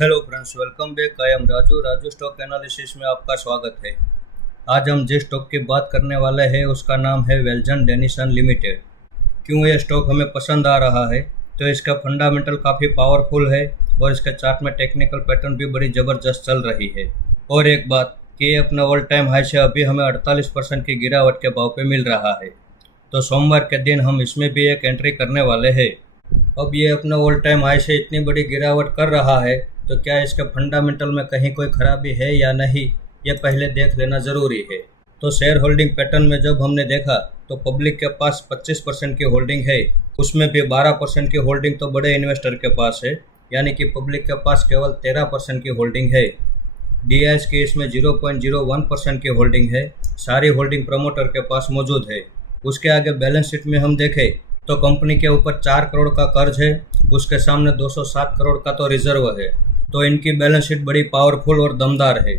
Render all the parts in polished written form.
Hello friends, welcome back. I am Raju stock analysis में आपका स्वागत है। आज हम जिस स्टॉक की बात करने वाले हैं उसका नाम है वेल्जन डेनिसन लिमिटेड। क्यों ये स्टॉक हमें पसंद आ रहा है? तो इसका फंडामेंटल काफ़ी पावरफुल है और इसके चार्ट में टेक्निकल पैटर्न भी बड़ी ज़बरदस्त चल रही है। और एक बात कि ये अपने ऑल टाइम हाई से अभी हमें 48% की गिरावट के भाव पे मिल रहा है। तो सोमवार के दिन हम इसमें भी एक एंट्री करने वाले हैं। अब ये अपने ऑल टाइम हाई से इतनी बड़ी गिरावट कर रहा है तो क्या इसके फंडामेंटल में कहीं कोई खराबी है या नहीं, ये पहले देख लेना ज़रूरी है। तो शेयर होल्डिंग पैटर्न में जब हमने देखा तो पब्लिक के पास 25% की होल्डिंग है, उसमें भी 12% की होल्डिंग तो बड़े इन्वेस्टर के पास है, यानी कि पब्लिक के पास केवल 13% की होल्डिंग है। DIS की इसमें 0.01% की होल्डिंग है, सारी होल्डिंग प्रमोटर के पास मौजूद है। उसके आगे बैलेंस शीट में हम देखें तो कंपनी के ऊपर 4 करोड़ का कर्ज है, उसके सामने 207 करोड़ का तो रिजर्व है। तो इनकी बैलेंस शीट बड़ी पावरफुल और दमदार है।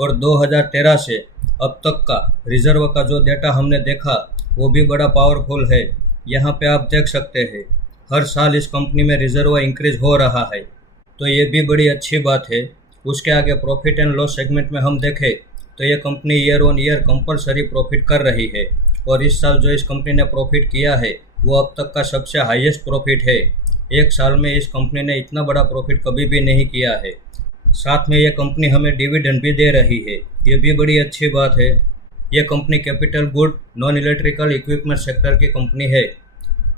और 2013 से अब तक का रिजर्व का जो डेटा हमने देखा वो भी बड़ा पावरफुल है। यहाँ पे आप देख सकते हैं हर साल इस कंपनी में रिजर्व इंक्रीज हो रहा है, तो ये भी बड़ी अच्छी बात है। उसके आगे प्रॉफिट एंड लॉस सेगमेंट में हम देखें तो ये company year on year compulsory profit कर रही है और इस साल जो इस कंपनी ने प्रॉफिट किया है वो अब तक का सबसे हाईएस्ट प्रॉफिट है। एक साल में इस कंपनी ने इतना बड़ा प्रॉफिट कभी भी नहीं किया है। साथ में ये कंपनी हमें डिविडेंड भी दे रही है, ये भी बड़ी अच्छी बात है। ये company capital good non electrical equipment sector की कंपनी है।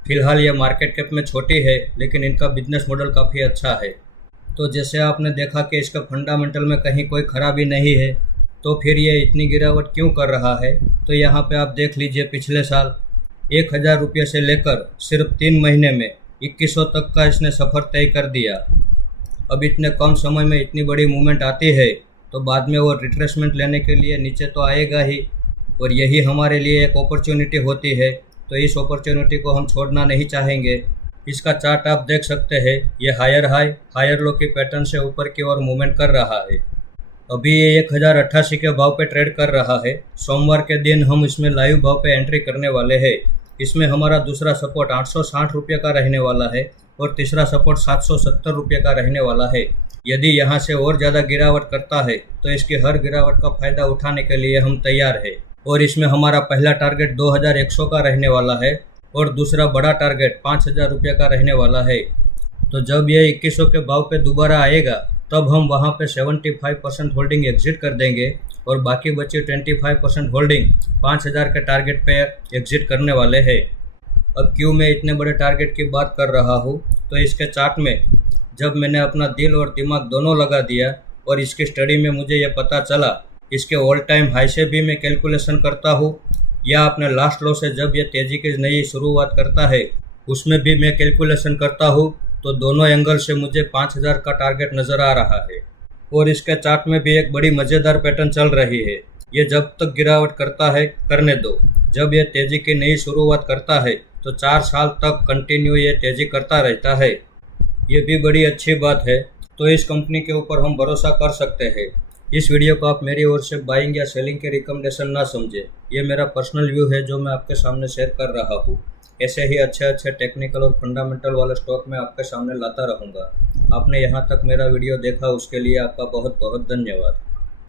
फिलहाल ये मार्केट कैप में छोटी है लेकिन इनका बिजनेस मॉडल काफ़ी अच्छा है। तो जैसे आपने देखा कि इसका फंडामेंटल में कहीं कोई खराबी नहीं है, तो फिर ये इतनी गिरावट क्यों कर रहा है? तो यहाँ पे आप देख लीजिए, पिछले साल 1000 रुपये से लेकर सिर्फ 3 महीने में 2100 तक का इसने सफ़र तय कर दिया। अब इतने कम समय में इतनी बड़ी मूवमेंट आती है तो बाद में वो रिट्रेसमेंट लेने के लिए नीचे तो आएगा ही, और यही हमारे लिए एक अपॉर्चुनिटी होती है। तो इस अपॉर्चुनिटी को हम छोड़ना नहीं चाहेंगे। इसका चार्ट आप देख सकते हैं, ये हायर हाई हायर लो की पैटर्न से ऊपर की ओर मूवमेंट कर रहा है। अभी ये 1088 के भाव पे ट्रेड कर रहा है। सोमवार के दिन हम इसमें लाइव भाव पे एंट्री करने वाले हैं। इसमें हमारा दूसरा सपोर्ट 860 रुपये का रहने वाला है और तीसरा सपोर्ट 770 रुपये का रहने वाला है। यदि यहाँ से और ज़्यादा गिरावट करता है तो इसकी हर गिरावट का फ़ायदा उठाने के लिए हम तैयार हैं। और इसमें हमारा पहला टारगेट 2100 का रहने वाला है और दूसरा बड़ा टारगेट 5000 रुपये का रहने वाला है। तो जब ये 2100 के भाव पे दोबारा आएगा तब हम वहाँ पे 75% होल्डिंग एग्जिट कर देंगे और बाकी बची 25% होल्डिंग 5000 के टारगेट पे एग्जिट करने वाले हैं। अब क्यों मैं इतने बड़े टारगेट की बात कर रहा हूँ? तो इसके चार्ट में जब मैंने अपना दिल और दिमाग दोनों लगा दिया और इसकी स्टडी में मुझे ये पता चला, इसके ऑल टाइम हाई से भी मैं कैलकुलेशन करता हूँ या अपने लास्ट लो से जब ये तेज़ी की नई शुरुआत करता है उसमें भी मैं कैलकुलेशन करता हूँ, तो दोनों एंगल से मुझे 5000 का टारगेट नज़र आ रहा है। और इसके चार्ट में भी एक बड़ी मज़ेदार पैटर्न चल रही है। ये जब तक गिरावट करता है करने दो, जब ये तेज़ी की नई शुरुआत करता है तो 4 साल तक कंटिन्यू ये तेज़ी करता रहता है। ये भी बड़ी अच्छी बात है। तो इस कंपनी के ऊपर हम भरोसा कर सकते हैं। इस वीडियो को आप मेरी ओर से बाइंग या सेलिंग के रिकमेंडेशन ना समझें, ये मेरा पर्सनल व्यू है जो मैं आपके सामने शेयर कर रहा हूँ। ऐसे ही अच्छे टेक्निकल और फंडामेंटल वाले स्टॉक मैं आपके सामने लाता रहूँगा। आपने यहाँ तक मेरा वीडियो देखा उसके लिए आपका बहुत बहुत धन्यवाद।